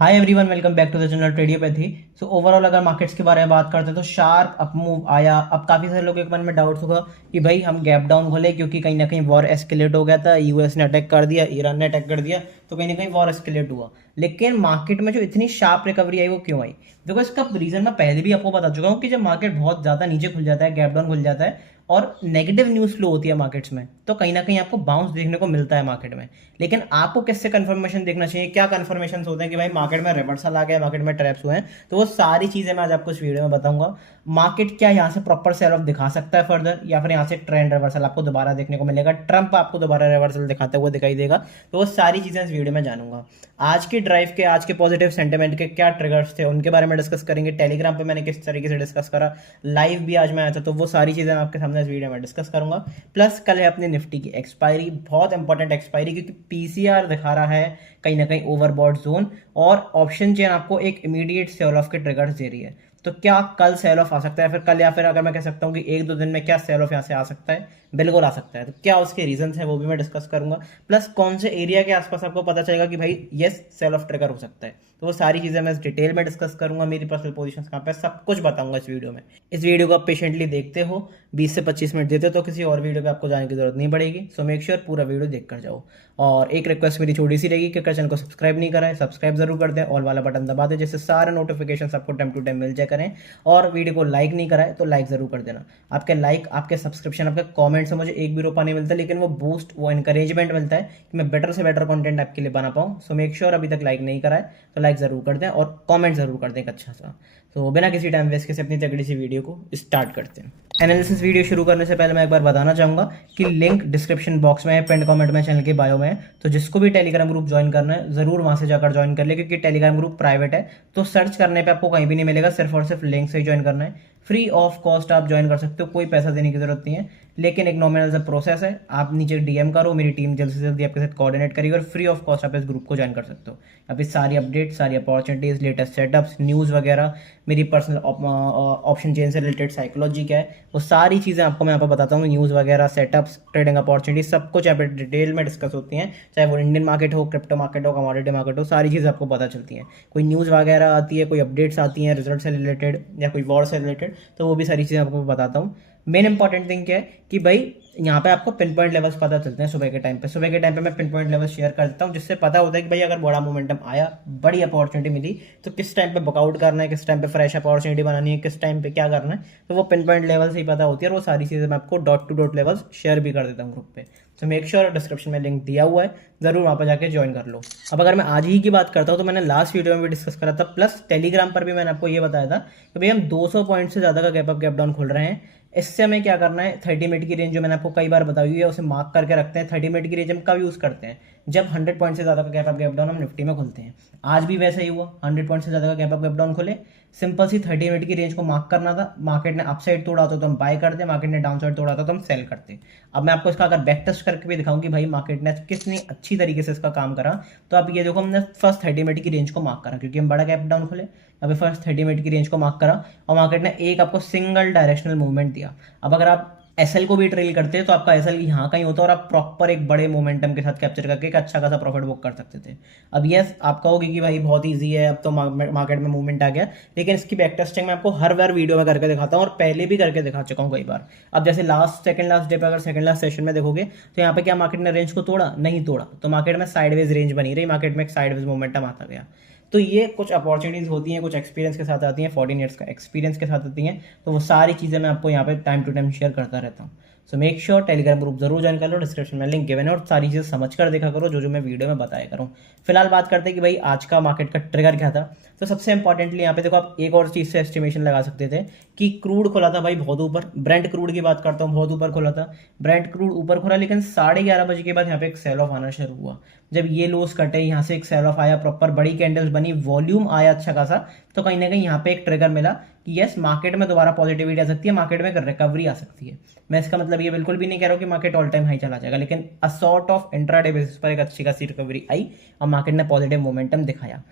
Hi everyone, welcome back to the channel Tradiopathy. So overall अगर markets के बारे में बात करते हैं तो शार्प अप मूव आया। अब काफी सारे लोगों के मन में डाउट्स होगा कि भाई हम गैप डाउन खोले क्योंकि कहीं ना कहीं वॉर एस्केलेट हो गया था, यूएस ने अटैक कर दिया, ईरान ने अटैक कर दिया, तो कहीं ना कहीं वॉर एस्केलेट हुआ। लेकिन मार्केट में जो इतनी शार्प रिकवरी आई वो क्यों आई? देखो, इसका रीजन मैं पहले भी आपको बता चुका हूँ कि जब मार्केट बहुत ज्यादा नीचे खुल जाता है, गैप डाउन खुल जाता है और नेगेटिव न्यूज फ्लो होती है मार्केट्स में, तो कहीं ना कहीं आपको बाउंस देखने को मिलता है मार्केट में। लेकिन आपको किससे कंफर्मेशन देखना चाहिए, क्या कंफर्मेशन होते हैं कि भाई मार्केट में रिवर्सल आ गया, मार्केट में ट्रैप्स हुए हैं, तो वो सारी चीजें मैं आज आपको इस वीडियो में बताऊंगा। मार्केट क्या यहाँ से प्रॉपर सेल ऑफ दिखा सकता है फर्दर, या फिर यहाँ से ट्रेंड रिवर्सल आपको दोबारा देखने को मिलेगा, ट्रंप आपको दोबारा रिवर्सल दिखाते हुए दिखाई देगा। तो वो सारी चीजें इस वीडियो में जानूंगा। आज की ड्राइव के, आज के पॉजिटिव सेंटिमेंट के क्या ट्रिगर्स थे उनके बारे में डिस्कस करेंगे। टेलीग्राम पे मैंने किस तरीके से डिस्कस करा, लाइव भी आज मैं आया था, तो वो सारी चीजें मैं आपके सामने इस वीडियो में डिस्कस करूंगा। प्लस कल है अपनी निफ्टी की एक्सपायरी, बहुत इंपॉर्टेंट एक्सपायरी, क्योंकि पीसीआर दिखा रहा है कहीं ना कहीं ओवरबॉट जोन, और ऑप्शन चेन आपको एक इमीडिएट सेल ऑफ के ट्रिगर्स दे रही है। तो क्या कल सेल ऑफ आ सकता है, फिर कल, या फिर अगर मैं कह सकता हूँ कि एक दो दिन में क्या सेल ऑफ यहाँ से आ सकता है? बिल्कुल आ सकता है। तो क्या उसके रीजन है वो भी मैं डिस्कस करूंगा। प्लस कौन से एरिया के आसपास आपको पता चलेगा कि भाई यस सेल ऑफ ट्रिगर हो सकता है, तो वो सारी चीजें मैं इस डिटेल में डिस्कस करूंगा। मेरी पर्सनल पोजीशन कहाँ पे, सब कुछ बताऊंगा इस वीडियो में। इस वीडियो को आप पेशेंटली देखते हो, 20 से 25 मिनट देते हो, तो किसी और वीडियो पे आपको जाने की जरूरत नहीं पड़ेगी। सो मेक श्योर पूरा वीडियो देख कर जाओ। और एक रिक्वेस्ट मेरी छोटी सी रहेगी कि अगर चैनल को सब्सक्राइब नहीं करा है, सब्सक्राइब जरूर कर दें, ऑल वाला बटन दबा दें, जिससे सारे नोटिफिकेशन आपको टाइम टू टाइम मिल जाए करें। और वीडियो को लाइक नहीं करा है तो लाइक जरूर कर देना। आपके लाइक, आपके सब्सक्रिप्शन, आपके कॉमेंट से मुझे एक भी रुपया नहीं मिलता, लेकिन वो बूस्ट, वो इंकरेजमेंट मिलता है कि मैं बेटर से बेटर कंटेंट आपके लिए बना पाऊँ। सो मेक श्योर अभी तक लाइक नहीं करा है तो लाइक जरूर कर दें और कमेंट जरूर कर दें एक अच्छा सा। तो बिना किसी टाइम वेस्ट के से अपनी तगड़ी सी वीडियो को स्टार्ट करते हैं। एनालिसिस वीडियो शुरू करने से पहले मैं एक बार बताना चाहूंगा कि लिंक डिस्क्रिप्शन बॉक्स में है, पिन कमेंट में, चैनल के बायो में है। तो जिसको भी टेलीग्राम ग्रुप ज्वाइन करना है जरूर वहां से जाकर ज्वाइन कर ले, क्योंकि टेलीग्राम ग्रुप प्राइवेट है, तो सर्च करने पे आपको कहीं भी नहीं मिलेगा, सिर्फ और सिर्फ लिंक से ही ज्वाइन करना है। फ्री ऑफ कॉस्ट आप ज्वाइन कर सकते हो, कोई पैसा देने की जरूरत नहीं है, लेकिन एक नॉमिनल सा प्रोसेस है। आप नीचे डीएम करो, मेरी टीम जल्द से जल्दी आपके साथ कोऑर्डिनेट करेगी और फ्री ऑफ कॉस्ट आप इस ग्रुप को ज्वाइन कर सकते हो। अभी सारी अपडेट, सारी अपॉर्चुनिटीज, लेटेस्ट सेटअप्स, न्यूज़ वगैरह, मेरी पर्सनल ऑप्शन चेन से रिलेटेड साइकोलॉजी क्या है, वो सारी चीज़ें आपको मैं यहाँ पर बताता हूँ। न्यूज़ वगैरह, सेटअप्स, ट्रेडिंग अपॉर्चुनिटीज, सब कुछ यहाँ पे डिटेल में डिस्कस होती हैं। चाहे वो इंडियन मार्केट हो, क्रिप्टो मार्केट हो, कमोडिटी मार्केट हो, सारी चीज़ें आपको पता चलती हैं। कोई न्यूज़ वगैरह आती है, कोई अपडेट्स आती हैं रिजल्ट से रिलेटेड या कोई वॉर से रिलेटेड, तो वो भी सारी चीज़ें आपको बताता हूँ। मेन इंपॉर्टेंट थिंग क्या है कि भाई यहाँ पे आपको पिन पॉइंट लेवल्स पता चलते हैं सुबह के टाइम पे। सुबह के टाइम पे मैं पिन पॉइंट लेवल शेयर कर देता हूँ, जिससे पता होता है कि भाई अगर बड़ा मोमेंटम आया, बड़ी अपॉर्चुनिटी मिली, तो किस टाइम पे बुकआउट करना है, किस टाइम पे फ्रेश अपॉर्चुनिटी बनानी है, किस टाइम पे क्या करना है, तो वो पिन पॉइंट लेवल से ही पता होती है। और वो सारी चीज़ें मैं आपको dot to dot levels share भी कर देता हूँ ग्रुप पे। तो मेक श्योर डिस्क्रिप्शन में लिंक दिया हुआ है, जरूर वहाँ पर जाके ज्वाइन कर लो। अब अगर मैं आज ही की बात करता हूँ, तो मैंने लास्ट वीडियो में भी डिस्कस करा था, प्लस टेलीग्राम पर भी मैंने आपको ये बताया था कि भाई हम 200 पॉइंट से ज़्यादा का गैप अप गैप डाउन खोल रहे हैं। इससे हमें क्या करना है, 30 मिनट की रेंज जो मैंने आपको कई बार बताई हुई है उसे मार्क करके रखते हैं। 30 मिनट की रेंज हम कब यूज करते हैं? जब 100 पॉइंट से ज्यादा का गैप अप गैप डाउन हम निफ्टी में खोलते हैं। आज भी वैसा ही हुआ, 100 पॉइंट से ज्यादा का गैप अप गैप डाउन खोले, सिंपल सी 30 मिनट की रेंज को मार्क करना था। मार्केट ने अपसाइड तोड़ा तो हम बाय करते, मार्केट ने डाउन साइड तोड़ा तो हम सेल करते। अब मैं आपको इसका अगर बैक टेस्ट करके भी दिखाऊं कि भाई मार्केट ने कितनी अच्छी तरीके से इसका काम करा, तो आप ये देखो, हमने फर्स्ट 30 मिनट की रेंज को मार्क करा क्योंकि हम बड़ा गैप डाउन खोले। अभी फर्स्ट 30 मिनट की रेंज को मार्क करा और मार्केट ने एक आपको सिंगल डायरेक्शनल मूवमेंट दिया। अब अगर आप एसएल को भी ट्रेल करते हैं तो आपका एसएल यहाँ कहीं होता है और आप प्रॉपर एक बड़े मोमेंटम के साथ कैप्चर करके एक अच्छा खासा प्रॉफिट बुक कर सकते थे। अब यस, आप कहोगे कि भाई बहुत इजी है, अब तो मार्केट में मूवमेंट आ गया, लेकिन इसकी बैक टेस्टिंग मैं आपको हर बार वीडियो में करके दिखाता हूँ और पहले भी करके दिखा चुका हूँ कई बार। अब जैसे सेकंड लास्ट डे पे, अगर सेकंड लास्ट सेशन में देखोगे तो यहाँ पे क्या मार्केट ने रेंज को तोड़ा? नहीं तोड़ा, तो मार्केट में साइडवेज रेंज बनी रही, मार्केट में एक साइडवेज मोमेंटम आता गया। तो ये कुछ अपॉर्चुनिटीज होती हैं, कुछ एक्सपीरियंस के साथ आती हैं, 14 ईयर्स का एक्सपीरियंस के साथ आती हैं। तो वो सारी चीज़ें मैं आपको यहाँ पे टाइम टू टाइम शेयर करता रहता हूँ। So make sure Telegram group जरूर ज्वाइन कर लो, डिस्क्रिप्शन में लिंक गिवन है, और सारी चीज़ समझ कर देखा करो जो जो मैं वीडियो में बताया करूँ। फिलहाल बात करते हैं कि भाई आज का मार्केट का ट्रिगर क्या था। तो सबसे इंपॉर्टेंटली यहाँ पे देखो, आप एक और चीज़ से एस्टिमेशन लगा सकते थे कि क्रूड खुला था भाई बहुत ऊपर। ब्रेंट क्रूड की बात करता हूँ, बहुत ऊपर खुला था। ब्रेंट क्रूड ऊपर खुला, लेकिन 11:30 बजे के बाद यहाँ पे एक सेल ऑफ आना शुरू हुआ। जब ये लोस कटे, यहाँ से एक सेल ऑफ आया, प्रॉपर बड़ी कैंडल्स बनी, वॉल्यूम आया अच्छा खासा, तो कहीं ना कहीं यहाँ पे एक ट्रिगर मिला कि यस, मार्केट में दोबारा पॉजिटिविटी आ सकती है, मार्केट में एक रिकवरी आ सकती है। मैं इसका मतलब ये बिल्कुल भी नहीं कह रहा हूँ कि मार्केट ऑल टाइम हाई चला जाएगा, लेकिन a sort of intraday basis पर एक अच्छी खासी रिकवरी आई और मार्केट ने पॉजिटिव मोमेंटम दिखाया।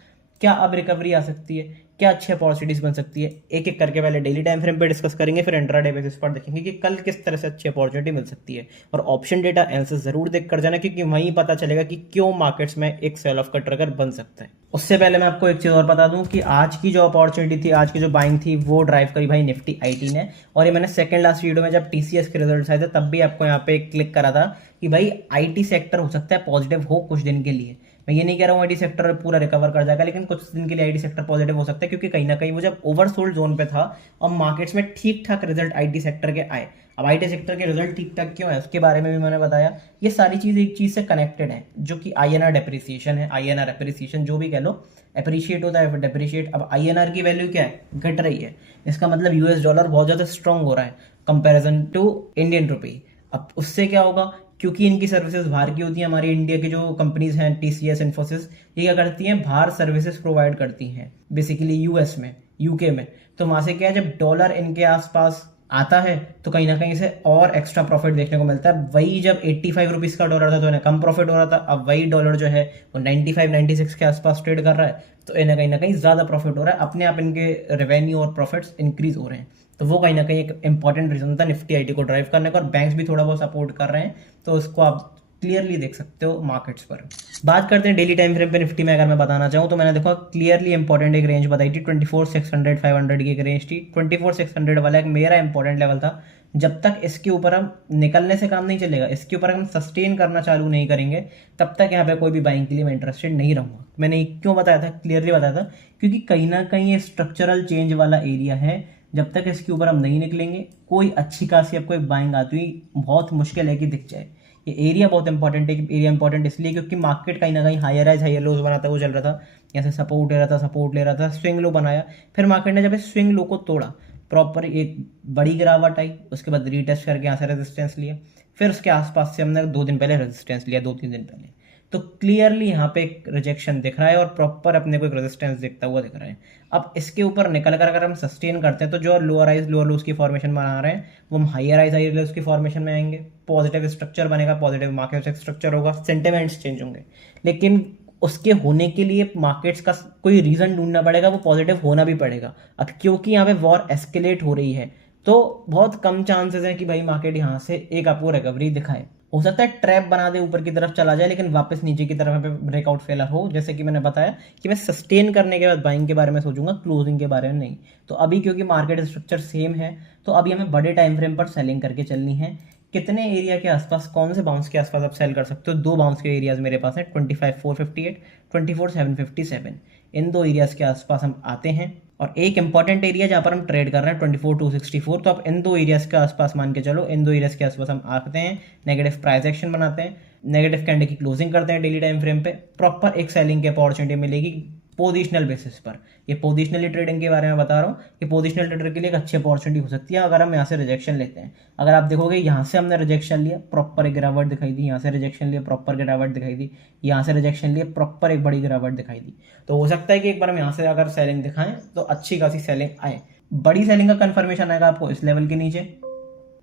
क्या अब रिकवरी आ सकती है, क्या अच्छी अपॉर्चुनिटीज बन सकती है, एक एक करके पहले डेली टाइम फ्रेम पे डिस्कस करेंगे, फिर इंट्राडे बेसिस पर देखेंगे कि कल किस तरह से अच्छी अपॉर्चुनिटी मिल सकती है। और ऑप्शन डेटा एनालिसिस जरूर देख कर जाना, क्योंकि वहीं पता चलेगा कि क्यों मार्केट्स में एक सेल ऑफ का ट्रिगर बन सकता है। उससे पहले मैं आपको एक चीज़ और बता दूं कि आज की जो अपॉर्चुनिटी थी, आज की जो बाइंग थी, वो ड्राइव करी भाई निफ्टी आईटी ने। और ये मैंने सेकंड लास्ट वीडियो में जब टीसीएस के रिजल्ट आए थे तब भी आपको यहाँ पे क्लिक करा था कि भाई आईटी सेक्टर हो सकता है पॉजिटिव हो कुछ दिन के लिए। मैं ये नहीं कह रहा हूँ आईटी सेक्टर पूरा रिकवर कर जाएगा, लेकिन कुछ दिन के लिए आईटी सेक्टर पॉजिटिव हो सकता है, क्योंकि कहीं ना कहीं वो जब ओवरसोल्ड जोन पे था और मार्केट्स में ठीक ठाक रिजल्ट आईटी सेक्टर के आए। अब आईटी सेक्टर के रिजल्ट ठीक ठाक क्यों है उसके बारे में भी मैंने बताया। ये सारी चीज़ एक चीज़ से कनेक्टेड है, जो कि आईएनआर डेप्रिसिएशन है, आईएनआर एप्रिसिएशन जो भी कह लो, अप्रिशिएट होता है फिर डेप्रिशिएट। अब आईएनआर की वैल्यू क्या है, घट रही है, इसका मतलब यूएस डॉलर बहुत ज़्यादा स्ट्रांग हो रहा है कंपेरिजन टू इंडियन रुपी। अब उससे क्या होगा, क्योंकि इनकी सर्विसेज बाहर की होती हैं, हमारी इंडिया की जो कंपनीज हैं टीसीएस, इन्फोसिस, ये क्या करती हैं, बाहर सर्विसेज प्रोवाइड करती हैं बेसिकली यूएस में, यूके में। तो वहां से क्या है, जब डॉलर इनके आसपास आता है तो कहीं ना कहीं इसे और एक्स्ट्रा प्रॉफिट देखने को मिलता है। वही जब 85 रुपीज़ का डॉलर था तो इन्हें कम प्रॉफिट हो रहा था, अब वही डॉलर जो है वो 95 96 के आसपास ट्रेड कर रहा है, तो इन्हें कहीं ना कहीं ज़्यादा प्रॉफिट हो रहा है, अपने आप इनके रेवेन्यू और प्रॉफिट्स इंक्रीज हो रहे हैं। तो वो कहीं ना कहीं एक इंपॉर्टेंट रीजन था निफ्टी आईटी को ड्राइव करने का, और बैंक्स भी थोड़ा बहुत सपोर्ट कर रहे हैं, तो उसको आप क्लियरली देख सकते हो मार्केट्स पर। बात करते हैं डेली टाइम फ्रेम पे निफ्टी में, अगर मैं बताना चाहूँ तो मैंने देखा क्लियरली इंपॉर्टेंट एक रेंज बताई थी 24,600 500 की एक रेंज थी। 24,600 वाला एक मेरा इंपॉर्टेंट लेवल था। जब तक इसके ऊपर हम निकलने से काम नहीं चलेगा, इसके ऊपर हम सस्टेन करना चालू नहीं करेंगे, तब तक यहाँ पे कोई भी बाइंग के लिए मैं इंटरेस्टेड नहीं रहूँगा। मैंने क्यों बताया था, क्लियरली बताया था, क्योंकि कहीं ना कहीं ये स्ट्रक्चरल चेंज वाला एरिया है। जब तक इसके ऊपर हम नहीं निकलेंगे, कोई अच्छी खासी आपको एक बाइंग आती हुई बहुत मुश्किल है कि दिख जाए। ये एरिया बहुत इंपॉर्टेंट है। एरिया इंपॉर्टेंट इसलिए क्योंकि मार्केट कहीं ना कहीं हायर हाइज हायर लोज बनाता हुआ चल रहा था, यहाँ से सपोर्ट ले रहा था, सपोर्ट ले रहा था, स्विंग लो बनाया, फिर मार्केट ने जब इस स्विंग लो को तोड़ा, प्रॉपर एक बड़ी गिरावट आई, उसके बाद रीटेस्ट करके यहाँ से रेजिस्टेंस लिया, फिर उसके आसपास से हमने 2 दिन पहले रेजिस्टेंस लिया, 2-3 दिन पहले। तो क्लियरली यहाँ पे एक रिजेक्शन दिख रहा है और प्रॉपर अपने को एक रेजिस्टेंस दिखता हुआ दिख रहा है। अब इसके ऊपर निकल कर अगर हम सस्टेन करते हैं तो जो लोअर हाइज लोअर लोज की फॉर्मेशन बना रहे हैं वो हम हायर हाइज हायर लोज की फॉर्मेशन में आएंगे, पॉजिटिव स्ट्रक्चर बनेगा, पॉजिटिव मार्केट स्ट्रक्चर होगा, सेंटिमेंट्स चेंज होंगे। लेकिन उसके होने के लिए मार्केट्स का कोई रीजन ढूंढना पड़ेगा, वो पॉजिटिव होना भी पड़ेगा। अब क्योंकि यहाँ पे वॉर एस्केलेट हो रही है तो बहुत कम चांसेस है कि भाई मार्केट यहाँ से एक आपको रिकवरी दिखाए। हो सकता है ट्रैप बना दे, ऊपर की तरफ चला जाए, लेकिन वापस नीचे की तरफ पे ब्रेकआउट फेलर हो। जैसे कि मैंने बताया कि मैं सस्टेन करने के बाद बाइंग के बारे में सोचूंगा, क्लोजिंग के बारे में नहीं। तो अभी क्योंकि मार्केट स्ट्रक्चर सेम है, तो अभी हमें बड़े टाइम फ्रेम पर सेलिंग करके चलनी है। कितने एरिया के आसपास, कौन से बाउंस के आसपास आप सेल कर सकते हो, 2 बाउंस के एरियाज मेरे पास है, 25,458, 24,757। इन 2 एरियाज के आसपास हम आते हैं, और एक इंपॉर्टेंट एरिया जहां पर हम ट्रेड कर रहे हैं 24,264। तो आप इन 2 एरियाज के आसपास मान के चलो, इन 2 एरियाज के आसपास हम आते हैं, नेगेटिव प्राइस एक्शन बनाते हैं, नेगेटिव कैंडल की क्लोजिंग करते हैं डेली टाइम फ्रेम पे, प्रॉपर एक सेलिंग की अपॉर्चुनिटी मिलेगी पोजिशनल बेसिस पर। ये पोजिशनली ट्रेडिंग के बारे में बता रहा हूँ कि पोजिशनल ट्रेडर के लिए एक अच्छी अपॉर्चुनिटी हो सकती है अगर हम यहाँ से रिजेक्शन लेते हैं। अगर आप देखोगे यहाँ से हमने रिजेक्शन लिया, प्रॉपर एक गिरावट दिखाई दी, यहाँ से रिजेक्शन लिया, प्रॉपर गिरावट दिखाई दी, यहाँ से रिजेक्शन लिया, प्रॉपर एक बड़ी गिरावट दिखाई दी। तो हो सकता है कि एक बार हम यहाँ से अगर सेलिंग दिखाएं तो अच्छी खासी सेलिंग आए। बड़ी सेलिंग का कंफर्मेशन आएगा आपको इस लेवल के नीचे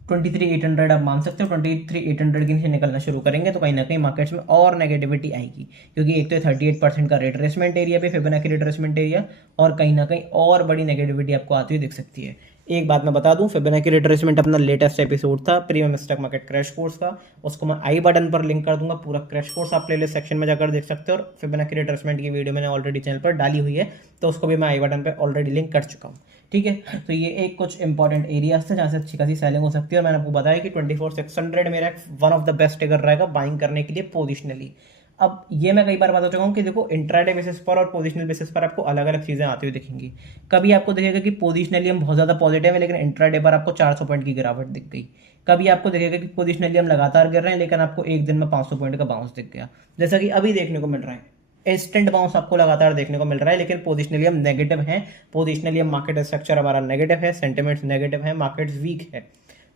23,800 आप मान सकते हो। 23,800 के नीचे निकलना शुरू करेंगे तो कहीं ना कहीं मार्केट्स में और नेगेटिविटी आएगी, क्योंकि एक तो 38% का रिट्रेसमेंट एरिया पे, फिबोनाची रिट्रेसमेंट एरिया, और कहीं ना कहीं और बड़ी नेगेटिविटी आपको आती हुई दिख सकती है। एक बात मैं बता दूं, फिबोनाची रिट्रेसमेंट अपना लेटेस्ट एपिसोड था premium stock market crash course का, उसको मैं आई बटन पर लिंक कर दूंगा। पूरा क्रैश कोर्स आप प्लेलिस्ट सेक्शन में जाकर देख सकते हो, और फिबोनाची रिट्रेसमेंट की वीडियो मैंने ऑलरेडी चैनल पर डाली हुई है, तो उसको भी मैं आई बटन पर ऑलरेडी लिंक कर चुका हूँ। ठीक है, तो ये एक कुछ इंपॉर्टेंट एरियाज थे जहाँ से अच्छी खासी सेलिंग हो सकती है, और मैंने आपको बताया कि 24,600 मेरा one of the best trigger रहेगा बाइंग करने के लिए पोजिशनली। अब ये मैं कई बार बता चुका हूँ कि देखो इंट्राडे बेसिस पर और पोजिशनल बेसिस पर आपको अलग अलग चीज़ें आती हुई दिखेंगी। कभी आपको दिखेगा कि पोजिशनली हम बहुत ज़्यादा पॉजिटिव है, लेकिन इंट्राडे पर आपको 400 पॉइंट की गिरावट दिख गई। कभी आपको दिखेगा कि पोजिशनली हम लगातार गिर रहे हैं, लेकिन आपको एक दिन में 500 पॉइंट का बाउंस दिख गया, जैसा कि अभी देखने को मिल रहा है। इंस्टेंट बाउंस आपको लगातार देखने को मिल रहा है, लेकिन पोजिशनली हम नेगेटिव हैं, पोजिशनली हम मार्केट स्ट्रक्चर हमारा नेगेटिव है, सेंटिमेंट्स नेगेटिव है, मार्केट वीक है।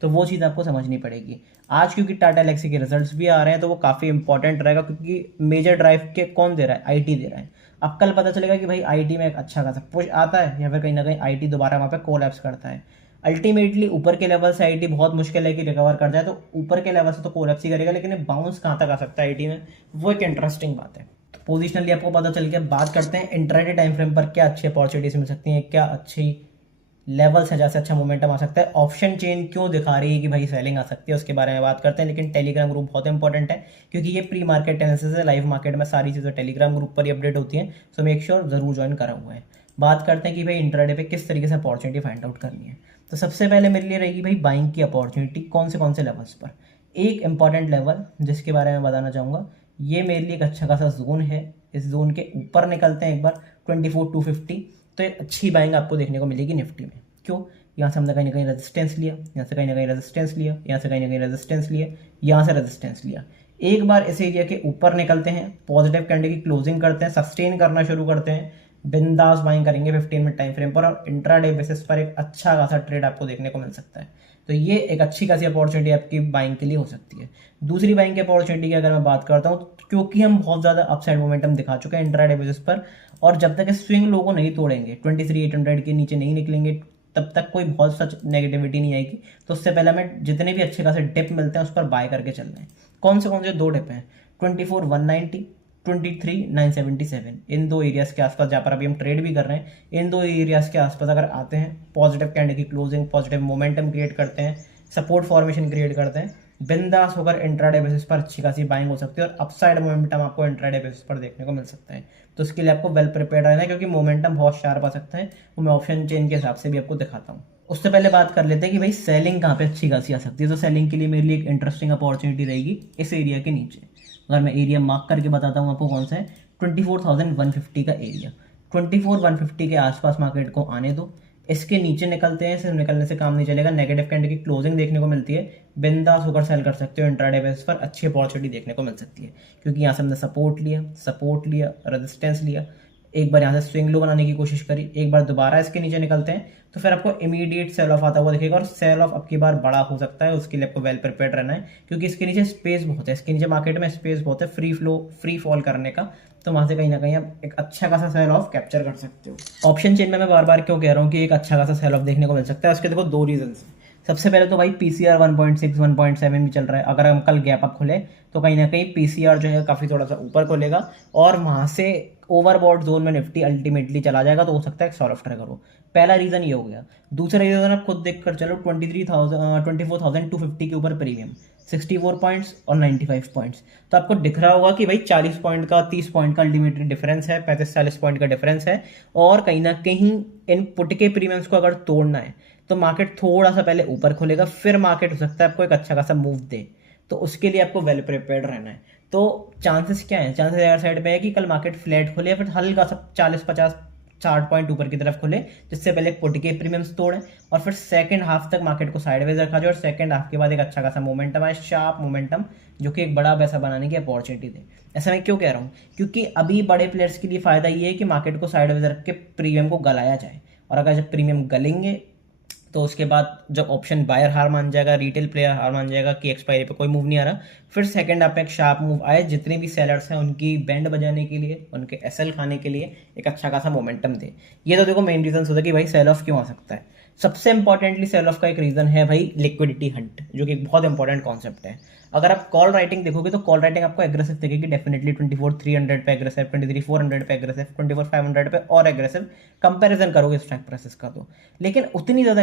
तो वो चीज़ आपको समझनी पड़ेगी। आज क्योंकि टाटा एलेक्सी के रिजल्ट्स भी आ रहे हैं तो वो काफ़ी इंपॉर्टेंट रहेगा, क्योंकि मेजर ड्राइव के कौन दे रहा है, आईटी दे रहा है। अब कल पता चलेगा कि भाई आईटी में एक अच्छा खासा पुश आता है, या फिर कहीं ना कहीं आईटी दोबारा वहाँ पे कोलैप्स करता है। अल्टीमेटली ऊपर के लेवल से आईटी बहुत मुश्किल है कि रिकवर कर जाए, तो ऊपर के लेवल से तो कोलैप्स ही करेगा, लेकिन बाउंस कहाँ तक आ सकता है आईटी में, वो एक इंटरेस्टिंग बात है। तो पोजिशनली आपको पता चल गया। बात करते हैं इंट्राडे टाइम फ्रेम पर क्या अच्छी अपॉर्चुनिटीज मिल सकती हैं, क्या अच्छी लेवल्स है जहाँ से अच्छा मोमेंटम आ सकता है। ऑप्शन चेन क्यों दिखा रही है कि भाई सेलिंग आ सकती है, उसके बारे में बात करते हैं। लेकिन टेलीग्राम ग्रुप बहुत इंपॉर्टेंट है क्योंकि ये प्री मार्केट एनालिसिस है, लाइव मार्केट में सारी चीज़ें टेलीग्राम ग्रुप पर ही अपडेट होती हैं। सो मेक श्योर जरूर ज्वाइन करा हुआ है। बात करते हैं कि भाई इंट्राडे पे किस तरीके से अपॉर्चुनिटी फाइंड आउट करनी है। तो सबसे पहले मेरे लिए रहेगी भाई बाइंग की अपॉर्चुनिटी कौन से लेवल्स पर। एक इंपॉर्टेंट लेवल जिसके बारे में बताना चाहूँगा, ये मेरे लिए एक अच्छा खासा जोन है। इस जोन के ऊपर निकलते हैं एक बार 24,250, तो एक अच्छी बाइंग आपको देखने को मिलेगी निफ्टी में। क्यों? यहाँ से हमने कहीं ना कहीं रेजिस्टेंस लिया, यहाँ से कहीं ना कहीं रेजिस्टेंस लिया, यहाँ से कहीं ना कहीं रेजिस्टेंस लिया, यहाँ से रेजिस्टेंस लिया। एक बार इस एरिया के ऊपर निकलते हैं, पॉजिटिव कैंडल की क्लोजिंग करते हैं, सस्टेन करना शुरू करते हैं, बिंदास बाइंग करेंगे 15 मिनट टाइम फ्रेम पर, और इंट्राडे बेसिस पर एक अच्छा खासा ट्रेड आपको देखने को मिल सकता है। तो ये एक अच्छी खासी अपॉर्चुनिटी आपकी बाइंग के लिए हो सकती है। दूसरी बाइंग की अपॉर्चुनिटी की अगर मैं बात करता हूँ, क्योंकि हम बहुत ज़्यादा अपसाइड मोमेंटम दिखा चुके हैं इंट्राडे बेसिस पर, और जब तक स्विंग लोगों नहीं तोड़ेंगे, 23,800 के नीचे नहीं निकलेंगे, तब तक कोई बहुत सच नेगेटिविटी नहीं आएगी। तो उससे पहले हमें जितने भी अच्छे खासे डिप मिलते हैं उस पर बाय करके चलना है। कौन से दो डिप हैं? 24,190, 23,977, इन दो एरियाज के आसपास जहाँ पर अभी हम ट्रेड भी कर रहे हैं, इन दो एरियाज के आसपास अगर आते हैं, पॉजिटिव कैंडल की क्लोजिंग, पॉजिटिव मोमेंटम क्रिएट करते हैं, सपोर्ट फॉर्मेशन क्रिएट करते हैं, बिंदास होकर इंट्राडे बेसिस पर अच्छी खासी बाइंग हो सकती है, और अपसाइड मोमेंटम आपको इंट्राडे बेसिस पर देखने को मिल सकता है। तो उसके लिए आपको वेल प्रिपेयर्ड रहना है, क्योंकि मोमेंटम बहुत शार्प आ सकता है। वो मैं ऑप्शन चेन के हिसाब से भी आपको दिखाता हूँ। उससे पहले बात कर लेते हैं कि भाई सेलिंग कहाँ पे अच्छी खासी आ सकती है। तो सेलिंग के लिए मेरे लिए एक इंटरेस्टिंग अपॉर्चुनिटी रहेगी इस एरिया के नीचे। अगर मैं एरिया मार्क करके बताता हूँ आपको कौन सा है, 24,150 का एरिया। 24,150 के आसपास मार्केट को आने दो, इसके नीचे निकलते हैं, सिर्फ निकलने से काम नहीं चलेगा। नेगेटिव कैंडल की क्लोजिंग देखने को मिलती है, बिंदास होकर सेल कर सकते हो इंट्राडे बेस पर, अच्छी अपॉर्चुनिटी देखने को मिल सकती है। क्योंकि यहाँ से हमने सपोर्ट लिया, रेजिस्टेंस लिया, एक बार यहाँ से स्विंग लो बनाने की कोशिश करी, एक बार दोबारा इसके नीचे निकलते हैं, तो फिर आपको इमीडिएट सेल ऑफ आता हुआ दिखेगा, और सेल ऑफ अब की बार बड़ा हो सकता है। उसके लिए आपको वेल प्रिपेयर्ड रहना है, क्योंकि इसके नीचे स्पेस बहुत है, इसके नीचे मार्केट में स्पेस बहुत है फ्री फॉल करने का। तो वहां से कहीं ना कहीं आप एक अच्छा खासा सेल ऑफ कैप्चर कर सकते हो। ऑप्शन चेन में मैं बार बार क्यों कह रहा हूँ कि एक अच्छा खासा सेल ऑफ देखने को मिल सकता है, उसके देखो दो रीजन। सबसे पहले तो भाई पीसीआर 1.6 1.7 भी चल रहा है। अगर हम कल गैप अप खुले तो कहीं ना कहीं पीसीआर जो है काफी थोड़ा सा ऊपर खुलेगा, और वहां से ओवरबॉट जोन में निफ्टी अल्टीमेटली चला जाएगा, तो हो सकता है एक सॉफ्ट ट्रैकर हो। पहला रीजन ये हो गया। दूसरा रीजन आप खुद देख कर चलो, 24,250 के ऊपर प्रीमियम, 64 पॉइंट्स और 95 पॉइंट्स। तो आपको दिख रहा होगा कि भाई 40 पॉइंट का 30 पॉइंट का अल्टीमेटली डिफरेंस है, 35-40 पॉइंट का डिफरेंस है। और कहीं ना कहीं इन पुट के प्रीमियम्स को अगर तोड़ना है तो मार्केट थोड़ा सा पहले ऊपर खुलेगा, फिर मार्केट हो सकता है आपको एक अच्छा खासा मूव दे। तो उसके लिए आपको वेल प्रिपेयर्ड रहना है। तो चांसेस क्या है? चांसेस यार साइड पे है कि कल मार्केट फ्लैट खुले या फिर हल्का सा 40-50 60 पॉइंट ऊपर की तरफ खुले, जिससे पहले पुट के प्रीमियम्स तोड़े, और फिर सेकंड हाफ तक मार्केट को साइडवेज रखा जाए, और सेकंड हाफ के बाद एक अच्छा खासा मोमेंटम आए, शार्प मोमेंटम, जो कि एक बड़ा पैसा बनाने की अपॉर्चुनिटी दे। ऐसा मैं क्यों कह रहा हूँ? क्योंकि अभी बड़े प्लेयर्स के लिए फायदा ये है कि मार्केट को साइडवेज रख के प्रीमियम को गलाया जाए, और अगर जब प्रीमियम गलेंगे तो उसके बाद जब ऑप्शन बायर हार मान जाएगा, रिटेल प्लेयर हार मान जाएगा कि एक्सपायरी पे कोई मूव नहीं आ रहा, फिर सेकंड आप एक शार्प मूव आए, जितने भी सेलर्स हैं उनकी बैंड बजाने के लिए, उनके एसएल खाने के लिए एक अच्छा खासा मोमेंटम दे। ये तो देखो मेन रीजन होता है कि भाई सेल ऑफ क्यों आ सकता है। सबसे इंपॉर्टेंटली सेल ऑफ का एक रीजन है भाई लिक्विडिटी हंट, जो कि एक बहुत इंपॉर्टेंट कॉन्सेप्ट है। अगर आप कॉल राइटिंग देखोगे तो कॉल राइटिंग आपको एग्रेसिव दिखेगी डेफिनेटली, 24,300 पे एग्रेसिव, 23,400 पे एग्रेसिव, 24,500 पे और एग्रेसिव कंपैरिजन करोगे स्ट्राइक प्राइसेस का तो, लेकिन उतनी ज़्यादा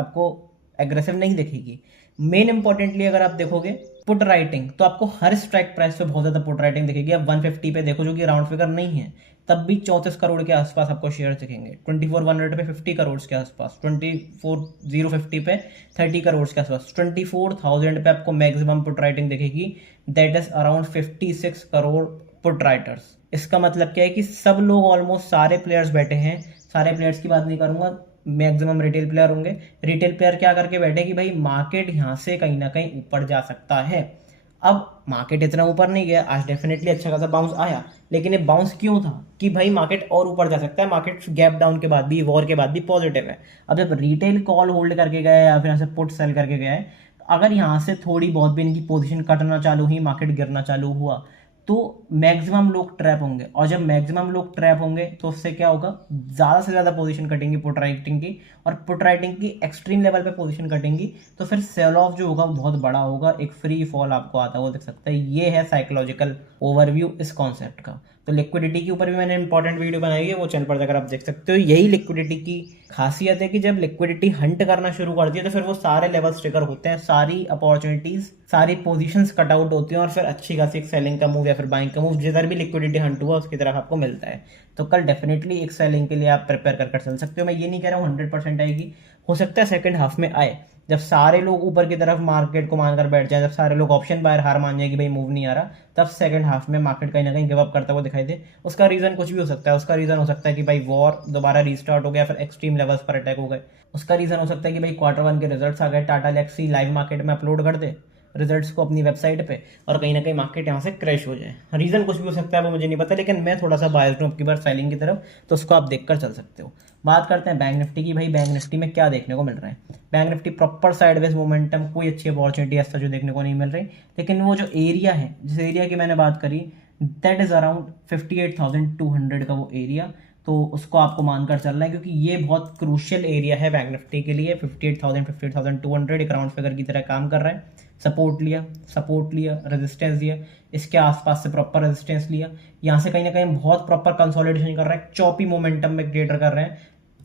आपको एग्रेसिव नहीं दिखेगी। मेन इंपॉर्टेंटली अगर आप देखोगे पुट राइटिंग, तो आपको हर स्ट्राइक प्राइस पे बहुत ज़्यादा पुट राइटिंग दिखेगी। अब 150 पे देखो, जो कि राउंड फिगर नहीं है, तब भी 34 करोड़ के आसपास आपको शेयर दिखेंगे। 24,100 पे 50 करोड़ के आसपास, 24,050 पे 30 करोड़ के आसपास, 24,000 पे आपको मैक्सिमम पुट राइटिंग दिखेगी, that is around 56 crore put writers. इसका मतलब क्या है कि सब लोग, ऑलमोस्ट सारे प्लेयर्स बैठे हैं, सारे प्लेयर्स की बात नहीं करूंगा, मैक्सिमम रिटेल प्लेयर होंगे। रिटेल प्लेयर क्या करके बैठे कि भाई मार्केट यहाँ से कहीं ना कहीं ऊपर जा सकता है। अब मार्केट इतना ऊपर नहीं गया, आज डेफिनेटली अच्छा खासा बाउंस आया, लेकिन ये बाउंस क्यों था? कि भाई मार्केट और ऊपर जा सकता है, मार्केट गैप डाउन के बाद भी, वॉर के बाद भी पॉजिटिव है। अब जब रिटेल कॉल होल्ड करके गया है या फिर यहाँ से पुट सेल करके गया है, अगर यहाँ से थोड़ी बहुत भी इनकी पोजीशन कटना चालू हुई, मार्केट गिरना चालू हुआ, तो मैक्सिमम लोग ट्रैप होंगे, और जब मैक्सिमम लोग ट्रैप होंगे तो उससे क्या होगा, ज़्यादा से ज़्यादा पोजीशन कटेंगी पुट राइटिंग की, और पुट राइटिंग की एक्सट्रीम लेवल पे पोजीशन कटेंगी, तो फिर सेल ऑफ जो होगा वो बहुत बड़ा होगा, एक फ्री फॉल आपको आता हुआ दिख सकता है। ये है साइकोलॉजिकल ओवरव्यू इस कॉन्सेप्ट का। तो लिक्विडिटी के ऊपर भी मैंने इंपॉर्टेंट वीडियो बनाई है, वो चैनल पर जाकर आप देख सकते हो। यही लिक्विडिटी की खासियत है कि जब लिक्विडिटी हंट करना शुरू करती है तो फिर वो सारे लेवल्स ट्रिगर होते हैं, सारी अपॉर्चुनिटीज, सारी पोजीशंस कट आउट होती हैं, और फिर अच्छी खासी एक सेलिंग का मूव या फिर बाइंग का मूव जिधर भी लिक्विडिटी हंट हुआ उसकी तरफ आपको मिलता है। तो कल डेफिनेटली एक सेलिंग के लिए आप प्रिपेयर कर चल सकते हो। मैं ये नहीं कह रहा हूँ 100% आएगी, हो सकता है सेकंड हाफ में आए, जब सारे लोग ऊपर की तरफ मार्केट को मानकर बैठ जाए, जब सारे लोग ऑप्शन बायर हार मान जाए कि भाई मूव नहीं आ रहा, तब सेकंड हाफ में मार्केट कहीं ना कहीं गिव अप करता हुआ दिखाई दे। उसका रीजन कुछ भी हो सकता है। उसका रीजन हो सकता है कि भाई वॉर दोबारा रीस्टार्ट हो गया, फिर एक्सट्रीम लेवल्स पर अटैक हो गए। उसका रीजन हो सकता है कि भाई Q1 के रिजल्ट्स आ गए, टाटा एलेक्सी लाइव मार्केट में अपलोड कर दे रिजल्ट्स को अपनी वेबसाइट पे, और कहीं ना कहीं मार्केट यहाँ से क्रैश हो जाए। रीजन कुछ भी हो सकता है, वो मुझे नहीं पता, लेकिन मैं थोड़ा सा बायस्ड हूँ आपकी बार सेलिंग की तरफ, तो उसको आप देखकर चल सकते हो। बात करते हैं बैंक निफ्टी की। भाई बैंक निफ्टी में क्या देखने को मिल रहा है, bank Nifty proper sideways momentum, कोई अच्छी अपॉर्चुनिटी ऐसा जो देखने को नहीं मिल रही, लेकिन वो जो एरिया है, जिस एरिया की मैंने बात करी, दैट इज अराउंड 58,200 का वो एरिया, तो उसको आपको मानकर चलना है, क्योंकि ये बहुत क्रूशियल एरिया है बैंक निफ्टी के लिए। 58,000 58,200 एक राउंड फिगर की तरह काम कर रहा है। सपोर्ट लिया, रेजिस्टेंस दिया, इसके आसपास से प्रॉपर रेजिस्टेंस लिया, यहाँ से कहीं ना कहीं बहुत प्रॉपर कंसोलिडेशन कर रहा है, चॉपी मोमेंटम में क्रिएटर कर रहे हैं,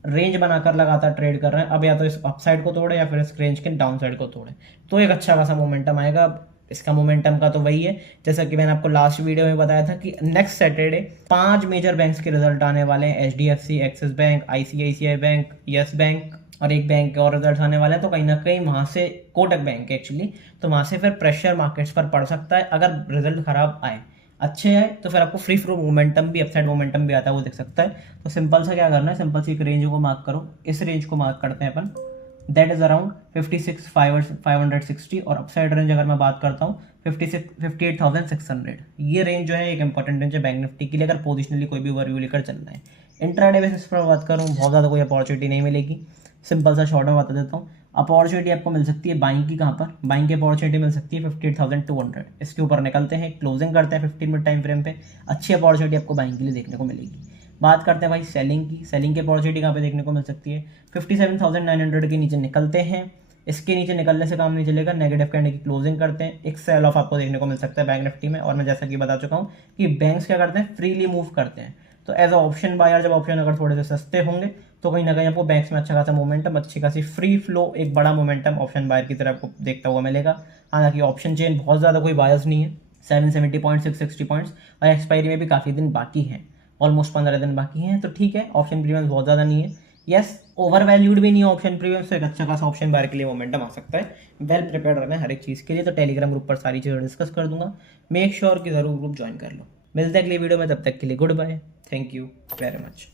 रेंज बनाकर लगातार ट्रेड कर रहे हैं। अब या तो इस अपसाइड को तोड़े या फिर इस रेंज के डाउन साइड को तोड़े, तो एक अच्छा खासा मोमेंटम आएगा। अब इसका मोमेंटम का तो वही है, जैसा कि मैंने आपको लास्ट वीडियो में बताया था कि नेक्स्ट सैटरडे 5 मेजर बैंक्स के रिजल्ट आने वाले हैं, HDFC, axis bank, ICICI bank, yes bank, और एक बैंक के और रिजल्ट आने वाले हैं। तो कहीं ना कहीं वहां से कोटक बैंक एक्चुअली, तो वहां से फिर प्रेशर मार्केट्स पर पड़ सकता है अगर रिजल्ट खराब आए। अच्छे आए तो फिर आपको फ्री फ्लो मोमेंटम भी, अपसाइड मोमेंटम भी आता है, वो देख सकता है। तो सिंपल सा क्या करना है, सिंपल सी एक रेंज को मार्क करो, इस रेंज को मार्क करते हैं अपन, दैट इज अराउंड 56,560, और अपसाइड रेंज अगर मैं बात करता हूँ 58,600। ये रेंज जो है एक इंपॉर्टेंट रेंज है बैंक निफ्टी के लिए, अगर पोजिशनली कोई भी ओवरव्यू लेकर चलना है। इंट्राडे बेसिस पर बात करूँ, बहुत ज़्यादा कोई अपॉर्चुनिटी नहीं मिलेगी। सिंपल सा शॉर्ट में बता देता हूँ, अपॉर्चुनिटी आपको मिल सकती है बाइंग की। कहाँ पर बाइंग की अपॉर्चुनिटी मिल सकती है 58,200, इसके ऊपर निकलते हैं, क्लोजिंग करते हैं 15 मिनट टाइम फ्रेम पे, अच्छी अपॉर्चुनिटी आपको बाइंग के लिए देखने को मिलेगी। बात करते हैं भाई सेलिंग की। सेलिंग की अपॉर्चुनिटी कहाँ पे देखने को मिल सकती है, 57,900 के नीचे निकलते हैं, इसके नीचे निकलने से काम नहीं चलेगा, नेगेटिव कैंडल की क्लोजिंग करते हैं, एक सेल ऑफ आपको देखने को मिल सकता है बैंक निफ्टी में। और मैं जैसा कि बता चुका हूँ कि बैंक्स क्या करते हैं, फ्रीली मूव करते हैं, तो एज अ ऑप्शन बायर जब ऑप्शन अगर थोड़े से सस्ते होंगे तो कहीं ना कहीं आपको बैंक्स में अच्छा खासा मोमेंटम, अच्छी खासी फ्री फ्लो, एक बड़ा मोमेंटम ऑप्शन बायर की तरफ आपको देखता हुआ मिलेगा। हालांकि ऑप्शन चेन बहुत ज़्यादा कोई बायस नहीं है, 770 पॉइंट, 660 पॉइंट्स, और एक्सपायरी में भी काफ़ी दिन बाकी हैं, ऑलमोस्ट 15 दिन बाकी हैं, तो ठीक है, ऑप्शन प्रीमियम बहुत ज़्यादा नहीं है। यस, ओवर वैल्यूड भी नहीं है ऑप्शन प्रीमियम, तो एक अच्छा खासा ऑप्शन बायर के लिए मोमेंटम आ सकता है। वेल प्रिपेयर्ड रहना है हर एक चीज़ के लिए, तो टेलीग्राम ग्रुप पर सारी चीज़ें डिस्कस कर दूंगा, मेक श्योर कि ज़रूर ग्रुप ज्वाइन कर लो। मिलते हैं अगली वीडियो में, तब तक के लिए good bye, thank you very much.